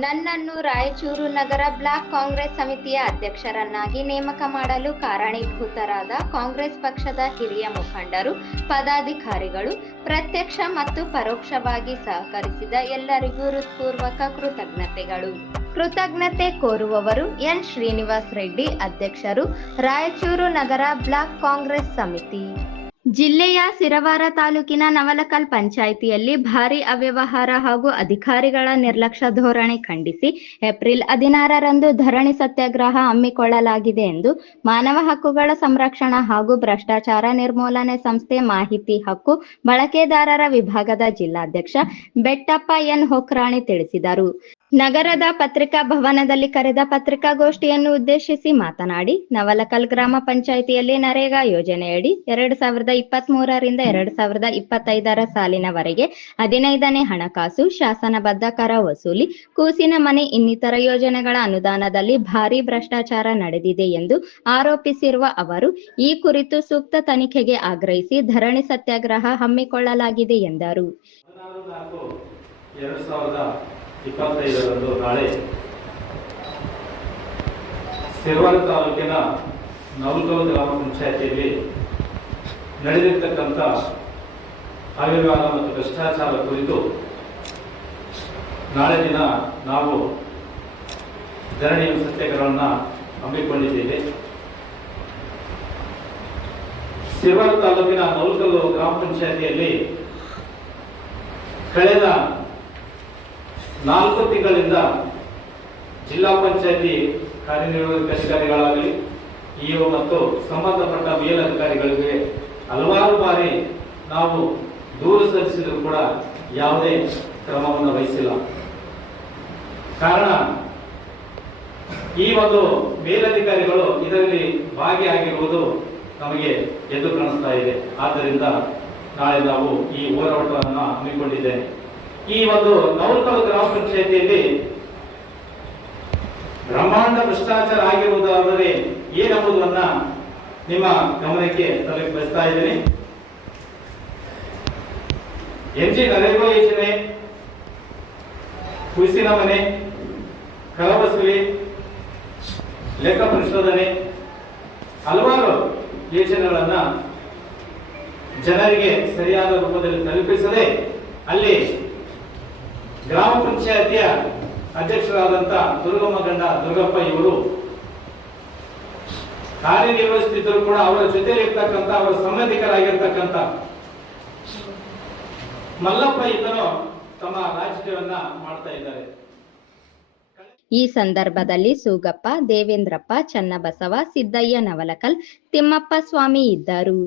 ನನ್ನನ್ನು ರಾಯಚೂರು ನಗರ ಬ್ಲಾಕ್ ಕಾಂಗ್ರೆಸ್ ಸಮಿತಿಯ ಅಧ್ಯಕ್ಷರನ್ನಾಗಿ ನೇಮಕ ಮಾಡಲು ಕಾರಣೀಭೂತರಾದ ಕಾಂಗ್ರೆಸ್ ಪಕ್ಷದ ಹಿರಿಯ ಮುಖಂಡರು, ಪದಾಧಿಕಾರಿಗಳು ಪ್ರತ್ಯಕ್ಷ ಮತ್ತು ಪರೋಕ್ಷವಾಗಿ ಸಹಕರಿಸಿದ ಎಲ್ಲರಿಗೂ ಹೃತ್ಪೂರ್ವಕ ಕೃತಜ್ಞತೆಗಳು. ಕೃತಜ್ಞತೆ ಕೋರುವವರು ಎನ್. ಶ್ರೀನಿವಾಸ್ ರೆಡ್ಡಿ ಅಧ್ಯಕ್ಷರು, ರಾಯಚೂರು ನಗರ ಬ್ಲಾಕ್ ಕಾಂಗ್ರೆಸ್ ಸಮಿತಿ. ಜಿಲ್ಲೆಯ ಸಿರವಾರ ತಾಲೂಕಿನ ನವಲಕಲ್ ಪಂಚಾಯಿತಿಯಲ್ಲಿ ಭಾರಿ ಅವ್ಯವಹಾರ ಹಾಗೂ ಅಧಿಕಾರಿಗಳ ನಿರ್ಲಕ್ಷ್ಯ ಧೋರಣೆ ಖಂಡಿಸಿ ಏಪ್ರಿಲ್ ಹದಿನಾರರಂದು ಧರಣಿ ಸತ್ಯಾಗ್ರಹ ಹಮ್ಮಿಕೊಳ್ಳಲಾಗಿದೆ ಎಂದು ಮಾನವ ಹಕ್ಕುಗಳ ಸಂರಕ್ಷಣಾ ಹಾಗೂ ಭ್ರಷ್ಟಾಚಾರ ನಿರ್ಮೂಲನೆ ಸಂಸ್ಥೆ ಮಾಹಿತಿ ಹಕ್ಕು ಬಳಕೆದಾರರ ವಿಭಾಗದ ಜಿಲ್ಲಾಧ್ಯಕ್ಷ ಬೆಟ್ಟಪ್ಪ ಎನ್ ಹೊಕ್ರಾಣಿ ತಿಳಿಸಿದರು. ನಗರದ ಪತ್ರಿಕಾ ಭವನದಲ್ಲಿ ಕರೆದ ಪತ್ರಿಕಾಗೋಷ್ಠಿಯನ್ನು ಉದ್ದೇಶಿಸಿ ಮಾತನಾಡಿ, ನವಲಕಲ್ ಗ್ರಾಮ ಪಂಚಾಯಿತಿಯಲ್ಲಿ ನರೇಗಾ ಯೋಜನೆಯಡಿ ಎರಡ್ ಸಾವಿರದ ಇಪ್ಪತ್ತ್ ಮೂರರಿಂದ ಎರಡ್ ಸಾವಿರದ ಇಪ್ಪತ್ತೈದರ ಸಾಲಿನವರೆಗೆ ಹದಿನೈದನೇ ಹಣಕಾಸು ಶಾಸನಬದ್ಧ ಕರ ವಸೂಲಿ, ಕೂಸಿನ ಮನೆ ಇನ್ನಿತರ ಯೋಜನೆಗಳ ಅನುದಾನದಲ್ಲಿ ಭಾರಿ ಭ್ರಷ್ಟಾಚಾರ ನಡೆದಿದೆ ಎಂದು ಆರೋಪಿಸಿರುವ ಅವರು, ಈ ಕುರಿತು ಸೂಕ್ತ ತನಿಖೆಗೆ ಆಗ್ರಹಿಸಿ ಧರಣಿ ಸತ್ಯಾಗ್ರಹ ಹಮ್ಮಿಕೊಳ್ಳಲಾಗಿದೆ ಎಂದರು. ಇಪ್ಪತ್ತೈದರಂದು ನಾಳೆ ಸಿರ್ವಾರ ತಾಲೂಕಿನ ನವಲ್ಗೌ ಗ್ರಾಮ ಪಂಚಾಯತಿಯಲ್ಲಿ ನಡೆದಿರ್ತಕ್ಕಂಥ ಆವಿರ್ವಾದ ಮತ್ತು ಭ್ರಷ್ಟಾಚಾರ ಕುರಿತು ನಾಳೆ ದಿನ ನಾವು ಧರಣಿ ಸತ್ಯಾಗ್ರಹವನ್ನು ಹಮ್ಮಿಕೊಂಡಿದ್ದೇವೆ. ಸಿರ್ವಾರ ತಾಲೂಕಿನ ನವಲ್ಕಲ್ಲು ಗ್ರಾಮ ಪಂಚಾಯತಿಯಲ್ಲಿ ಕಳೆದ ನಾಲ್ಕು ತಿಂಗಳಿಂದ ಜಿಲ್ಲಾ ಪಂಚಾಯತಿ ಕಾರ್ಯನಿರ್ವಾಹಕ ಅಧಿಕಾರಿಗಳಾಗಲಿ ಇಒ ಮತ್ತು ಸಂಬಂಧಪಟ್ಟ ಮೇಲಧಿಕಾರಿಗಳಿಗೆ ಹಲವಾರು ಬಾರಿ ನಾವು ದೂರು ಸಲ್ಲಿಸಿದರೂ ಕೂಡ ಯಾವುದೇ ಕ್ರಮವನ್ನು ವಹಿಸಿಲ್ಲ. ಕಾರಣ, ಈ ಒಂದು ಮೇಲಧಿಕಾರಿಗಳು ಇದರಲ್ಲಿ ಭಾಗಿಯಾಗಿರುವುದು ನಮಗೆ ಎದ್ದು ಕಾಣಿಸ್ತಾ ಇದೆ. ಆದ್ದರಿಂದ ನಾಳೆ ನಾವು ಈ ಹೋರಾಟವನ್ನು ಹಮ್ಮಿಕೊಂಡಿದ್ದೇವೆ. ಈ ಒಂದು ನೌಲ್ಕಲ್ ಗ್ರಾಮ ಪಂಚಾಯಿತಿಯಲ್ಲಿ ಬ್ರಹ್ಮಾಂಡ ಭ್ರಷ್ಟಾಚಾರ ಆಗಿರುವುದಾದರೆ ಏನೆಂಬುದನ್ನ ನಿಮ್ಮ ಗಮನಕ್ಕೆ ತಲುಪಿಸ್ತಾ ಇದ್ದೀನಿ. ಎನ್ ಜಿ ನರೇಗ ಯೋಜನೆ ಕುಸಿನ ಮನೆ ಕಲಬಸಲಿ ಲೆಕ್ಕ ಪರಿಶೋಧನೆ, ಹಲವಾರು ಯೋಜನೆಗಳನ್ನ ಜನರಿಗೆ ಸರಿಯಾದ ರೂಪದಲ್ಲಿ ತಲುಪಿಸದೆ ಅಲ್ಲಿ ಗ್ರಾಮ ಪಂಚಾಯತಿಯ ಅಧ್ಯಕ್ಷರಾದಂತ ದುರ್ಗಮ್ಮ ಗಂಡ ದುರ್ಗಪ್ಪ ಇವರು ಕಾರ್ಯನಿರ್ವಹಿಸುತ್ತಿದ್ದರೂ ಕೂಡ ಅವರ ಜೊತೆಲಿ ಇರ್ತಕ್ಕಂಥ, ಅವರ ಸಂಬಂಧಿಕರಾಗಿರ್ತಕ್ಕಂಥ ಮಲ್ಲಪ್ಪ ಇದನ್ನು ತಮ್ಮ ರಾಜಕೀಯವನ್ನ ಮಾಡ್ತಾ ಇದ್ದಾರೆ. ಈ ಸಂದರ್ಭದಲ್ಲಿ ಸೂಗಪ್ಪ, ದೇವೇಂದ್ರಪ್ಪ, ಚನ್ನಬಸವ, ಸಿದ್ದಯ್ಯ, ನವಲಕಲ್, ತಿಮ್ಮಪ್ಪ ಸ್ವಾಮಿ ಇದ್ದರು.